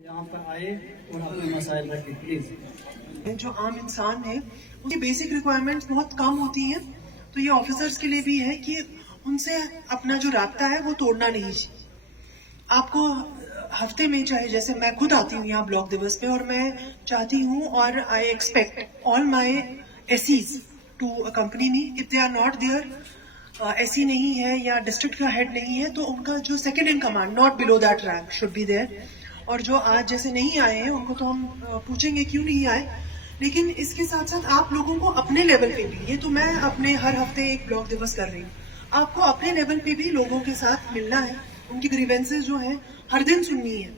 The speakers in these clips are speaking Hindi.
यहाँ पर आए और अपने मसाइल रखें प्लीज। जो आम इंसान है उनकी बेसिक रिक्वायरमेंट्स बहुत कम होती हैं, तो ये ऑफिसर्स के लिए भी है कि उनसे अपना जो राब्ता है वो तोड़ना नहीं चाहिए। आपको हफ्ते में, चाहे जैसे मैं खुद आती हूँ यहाँ ब्लॉक दिवस पे, और मैं चाहती हूँ और I expect all my ACs to accompany me if they are not there, AC नहीं है या डिस्ट्रिक्ट का हेड नहीं है, तो उनका जो second in command not below that rank should be there. और जो आज जैसे नहीं आए हैं उनको तो हम पूछेंगे क्यों नहीं आए, लेकिन इसके साथ साथ आप लोगों को अपने लेवल पे भी, ये तो मैं अपने हर हफ्ते एक ब्लॉक दिवस कर रही हूँ, आपको अपने लेवल पे भी लोगों के साथ मिलना है, उनकी ग्रीवेंसेस जो है हर दिन सुननी है,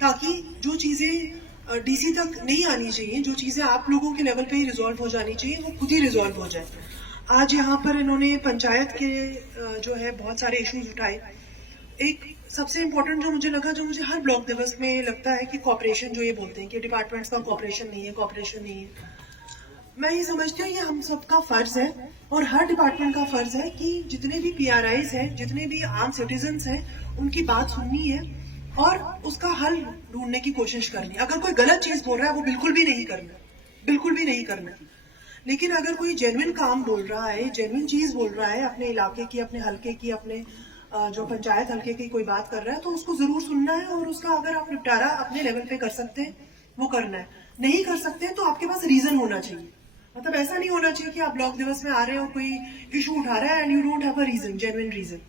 ताकि जो चीजें डीसी तक नहीं आनी चाहिए, जो चीजें आप लोगों के लेवल पे ही रिजॉल्व हो जानी चाहिए, वो खुद ही रिजॉल्व हो जाए। आज यहाँ पर इन्होंने पंचायत के जो है बहुत सारे इश्यूज उठाए। एक सबसे इम्पोर्टेंट जो मुझे लगा, जो मुझे हर ब्लॉक दिवस में लगता है कि कॉपरेशन, जो ये बोलते हैं कि डिपार्टमेंट्स का कॉपरेशन नहीं है, कॉपरेशन नहीं है, मैं ये समझती हूँ ये हम सबका फर्ज है और हर डिपार्टमेंट का फर्ज है कि जितने भी पीआरआईज हैं, जितने भी आम सिटीजन्स हैं, उनकी बात सुननी है और उसका हल ढूंढने की कोशिश करनी है। अगर कोई गलत चीज बोल रहा है वो बिल्कुल भी नहीं करना, बिल्कुल भी नहीं करना। लेकिन अगर कोई जेन्युइन काम बोल रहा है, जेन्युइन चीज बोल रहा है, अपने इलाके की, अपने हल्के की, अपने जो पंचायत हल्के की कोई बात कर रहा है, तो उसको जरूर सुनना है और उसका अगर आप निपटारा अपने लेवल पे कर सकते हैं वो करना है। नहीं कर सकते तो आपके पास रीजन होना चाहिए। मतलब ऐसा नहीं होना चाहिए कि आप ब्लॉक दिवस में आ रहे हो, कोई इशू उठा रहा है and you don't have a reason, genuine reason,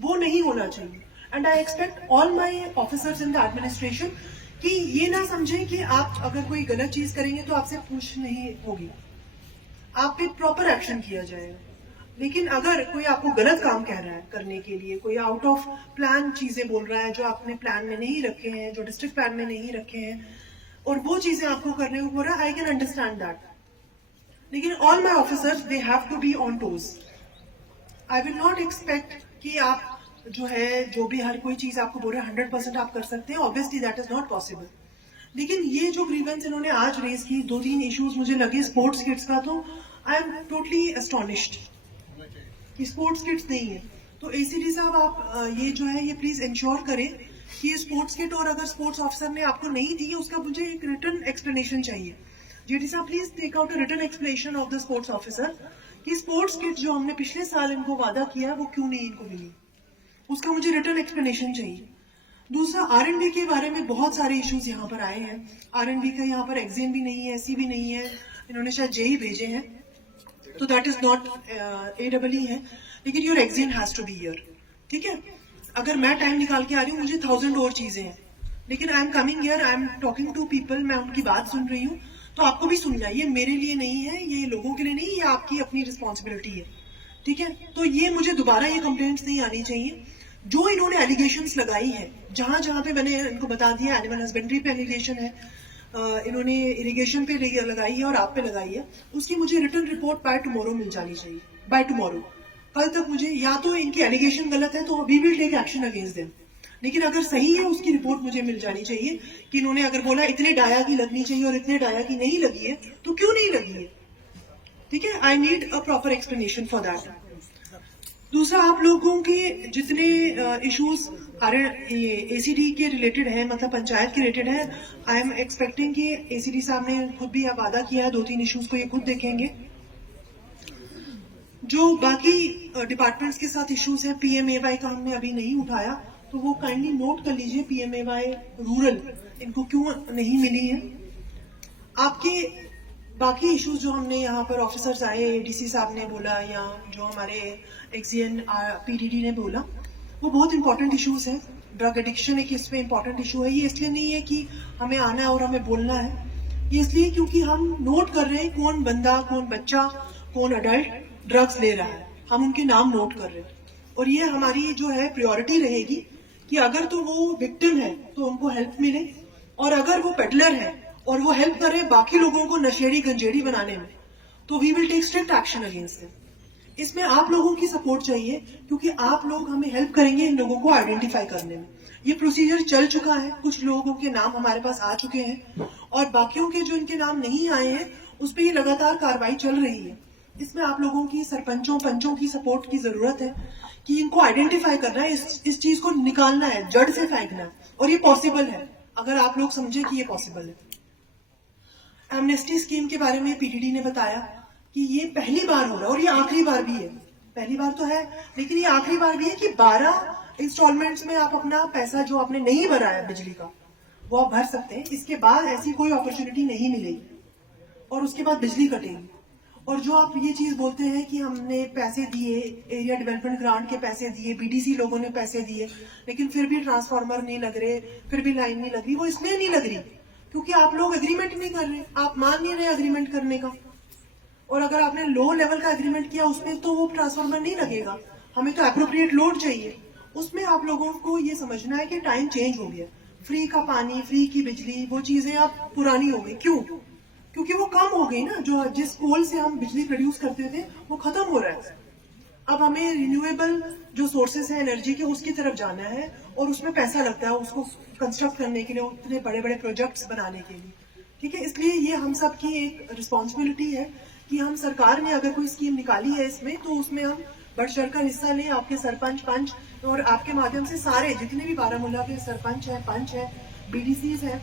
वो नहीं होना चाहिए। And I expect all my officers in the administration कि ये ना समझें कि आप अगर कोई गलत चीज करेंगे तो आपसे पूछ नहीं होगी, आप पे प्रॉपर एक्शन किया जाएगा। लेकिन अगर कोई आपको गलत काम कह रहा है करने के लिए, कोई आउट ऑफ प्लान चीजें बोल रहा है जो आपने प्लान में नहीं रखे हैं, जो डिस्ट्रिक्ट प्लान में नहीं रखे हैं, और वो चीजें आपको करने को बोल रहा है, आई कैन अंडरस्टैंड दैट। लेकिन all my officers they have to be on toes. I will not expect कि आप जो है, जो भी हर कोई चीज आपको बोल रहा है 100% आप कर सकते हैं, obviously that is not possible. लेकिन ये जो ग्रीवेंस इन्होंने आज रेज की, 2-3 इश्यूज मुझे लगे स्पोर्ट्स किट्स का, तो आई एम टोटली एस्टॉनिश्ड कि स्पोर्ट्स किट्स नहीं है। तो एसीडी साहब आप ये जो है ये प्लीज इंश्योर करें कि ये स्पोर्ट्स किट, और अगर स्पोर्ट्स ऑफिसर ने आपको नहीं दी है उसका मुझे एक रिटर्न एक्सप्लेनेशन चाहिए। जेडी साहब please take out a written explanation of the sports officer कि स्पोर्ट्स किट जो हमने पिछले साल इनको वादा किया है वो क्यों नहीं इनको मिली, उसका मुझे रिटर्न एक्सप्लेनेशन चाहिए। दूसरा, आरएनबी के बारे में बहुत सारे इश्यूज यहाँ पर आए हैं। आरएनबी का यहाँ पर एग्जाम भी नहीं है, एसी भी नहीं है, इन्होंने शायद जेई भेजे हैं, तो दैट इज नॉट AEE है, लेकिन your exam has to be here. ठीक है, अगर मैं टाइम निकाल के आ रही हूँ, मुझे 1000 और चीजें हैं, लेकिन I am coming here, I am talking to people, मैं उनकी बात सुन रही हूँ, तो आपको भी सुनना है। ये मेरे लिए नहीं है, ये लोगों के लिए नहीं, ये आपकी अपनी रिस्पॉन्सिबिलिटी है। ठीक है, तो ये मुझे दोबारा ये कंप्लेंट्स नहीं आनी चाहिए। जो इन्होंने एलिगेशंस लगाई है, जहां जहां पे मैंने इनको बता दिया, एनिमल हस्बेंड्री पे एलिगेशन है, इन्होंने इरिगेशन पे लगाई है और आप पे लगाई है, उसकी मुझे रिटर्न रिपोर्ट बाय टुमारो मिल जानी चाहिए। बाय टुमारो, कल तक मुझे, या तो इनकी एलिगेशन गलत है तो we will take action against them, लेकिन अगर सही है उसकी रिपोर्ट मुझे मिल जानी चाहिए कि इन्होंने अगर बोला इतने डाया की लगनी चाहिए और इतने डाया की नहीं लगी है, तो क्यों नहीं लगी है। ठीक है, I need a proper explanation for that. दूसरा, आप लोगों के जितने इश्यूज एसीडी के रिलेटेड है, मतलब पंचायत के रिलेटेड है, आई एम एक्सपेक्टिंग कि एसीडी साहब ने खुद भी वादा किया है 2-3 इश्यूज को ये खुद देखेंगे। जो बाकी डिपार्टमेंट्स के साथ इश्यूज है, पीएमएवाई का हमने अभी नहीं उठाया, तो वो काइंडली नोट कर लीजिए, पीएमएवाई रूरल इनको क्यों नहीं मिली है। आपके बाकी इश्यूज जो हमने यहाँ पर ऑफिसर्स आए, डीसी साहब ने बोला या जो हमारे एक्सीएन पीडीडी ने बोला, वो बहुत इंपॉर्टेंट इश्यूज हैं। ड्रग एडिक्शन एक इसमें इंपॉर्टेंट इशू है। ये इसलिए नहीं है कि हमें आना है और हमें बोलना है, ये इसलिए क्योंकि हम नोट कर रहे हैं कौन बंदा, कौन बच्चा, कौन अडल्ट ड्रग्स ले रहा है, हम उनके नाम नोट कर रहे हैं। और ये हमारी जो है प्रायोरिटी रहेगी कि अगर तो वो विक्टिम है तो उनको हेल्प मिले, और अगर वो पेडलर है और वो हेल्प करे बाकी लोगों को नशेड़ी गंजेड़ी बनाने में, तो we will take strict action against them. इसमें आप लोगों की सपोर्ट चाहिए, क्योंकि आप लोग हमें हेल्प करेंगे इन लोगों को आइडेंटिफाई करने में। ये प्रोसीजर चल चुका है, कुछ लोगों के नाम हमारे पास आ चुके हैं और बाकियों के जो इनके नाम नहीं आए हैं उस पर ये लगातार कार्रवाई चल रही है। इसमें आप लोगों की, सरपंचों पंचों की सपोर्ट की जरूरत है कि इनको आइडेंटिफाई करना है, इस चीज को निकालना है, जड़ से फेंकना है, और ये पॉसिबल है अगर आप लोग समझे कि ये पॉसिबल है। एमनेस्टी स्कीम के बारे में पीडीडी ने बताया कि ये पहली बार हो रहा है और ये आखिरी बार भी है। पहली बार तो है, लेकिन ये आखिरी बार भी है कि 12 इंस्टॉलमेंट्स में आप अपना पैसा जो आपने नहीं भरा है बिजली का, वो आप भर सकते हैं। इसके बाद ऐसी कोई अपॉर्चुनिटी नहीं मिलेगी और उसके बाद बिजली कटेगी। और जो आप ये चीज बोलते हैं कि हमने पैसे दिए, एरिया डेवलपमेंट ग्रांट के पैसे दिए, बीडीसी लोगों ने पैसे दिए, लेकिन फिर भी ट्रांसफार्मर नहीं लग रहे, फिर भी लाइन नहीं लग रही, वो इसलिए नहीं लग रही क्योंकि आप लोग एग्रीमेंट नहीं कर रहे, आप मान नहीं रहे एग्रीमेंट करने का। और अगर आपने लो लेवल का एग्रीमेंट किया उसमें तो वो ट्रांसफार्मर नहीं लगेगा। हमें तो एप्रोप्रिएट लोड चाहिए। उसमें आप लोगों को ये समझना है कि टाइम चेंज हो गया। फ्री का पानी, फ्री की बिजली, वो चीजें अब पुरानी हो गई। क्यों? क्योंकि वो कम हो गई ना। जो जिस कोल से हम बिजली प्रोड्यूस करते थे वो खत्म हो रहा है। अब हमें रिन्यूएबल जो सोर्सेस है एनर्जी के, उसकी तरफ जाना है और उसमें पैसा लगता है उसको कंस्ट्रक्ट करने के लिए, उतने बड़े बड़े प्रोजेक्ट्स बनाने के लिए। ठीक है, इसलिए ये हम सब की एक रिस्पॉन्सिबिलिटी है कि हम, सरकार ने अगर कोई स्कीम निकाली है इसमें, तो उसमें हम बढ़ चढ़कर हिस्सा लें। आपके सरपंच, पंच और आपके माध्यम से सारे जितने भी बारामूला के सरपंच है, पंच है, बीडीसीज है,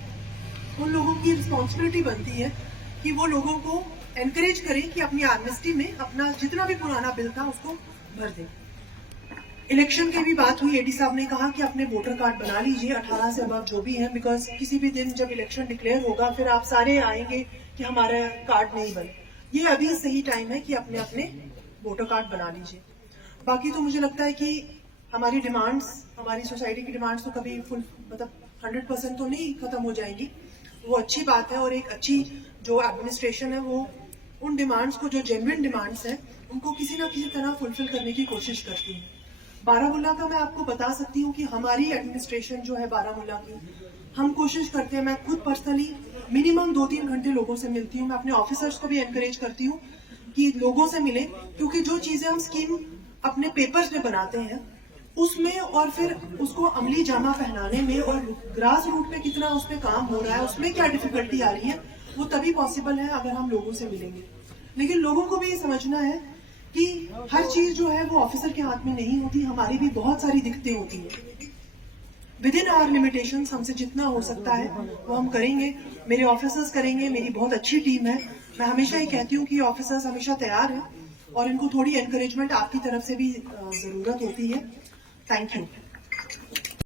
उन लोगों की रिस्पॉन्सिबिलिटी बनती है कि वो लोगों को एनकरेज करें कि अपनी एमनेस्टी में अपना जितना भी पुराना बिल था उसको भर दें। इलेक्शन की भी बात हुई। एडी साहब ने कहा कि अपने वोटर कार्ड बना लीजिए 18 से अब जो भी है, बिकॉज किसी भी दिन जब इलेक्शन डिक्लेयर होगा फिर आप सारे आएंगे कि हमारा कार्ड नहीं बने। ये अभी सही टाइम है कि अपने अपने वोटर कार्ड बना लीजिए। बाकी तो मुझे लगता है कि हमारी डिमांड्स, हमारी सोसाइटी की डिमांड्स तो कभी फुल, मतलब 100% तो नहीं खत्म हो जाएंगी। वो अच्छी बात है और एक अच्छी जो एडमिनिस्ट्रेशन है वो उन डिमांड्स को, जो जेन्युइन डिमांड्स हैं, उनको किसी ना किसी तरह फुलफिल करने की कोशिश करती है। बारामूला का मैं आपको बता सकती हूँ कि हमारी एडमिनिस्ट्रेशन जो है बारामूला की, हम कोशिश करते हैं, मैं खुद पर्सनली मिनिमम 2-3 घंटे लोगों से मिलती हूँ। मैं अपने ऑफिसर्स को भी एनकरेज करती हूँ कि लोगों से मिले, क्योंकि जो चीजें हम स्कीम अपने पेपर्स में बनाते हैं उसमें और फिर उसको अमली जामा पहनाने में और ग्रास रूट पे कितना उस पर काम हो रहा है, उसमें क्या डिफिकल्टी आ रही है, वो तभी पॉसिबल है अगर हम लोगों से मिलेंगे। लेकिन लोगों को भी ये समझना है कि हर चीज जो है वो ऑफिसर के हाथ में नहीं होती, हमारी भी बहुत सारी दिक्कतें होती है। विद इन आवर लिमिटेशंस हमसे जितना हो सकता है वो हम करेंगे, मेरे ऑफिसर्स करेंगे, मेरी बहुत अच्छी टीम है। मैं हमेशा ये कहती हूँ कि ऑफिसर्स हमेशा तैयार हैं और इनको थोड़ी एनकरेजमेंट आपकी तरफ से भी जरूरत होती है। Thank you.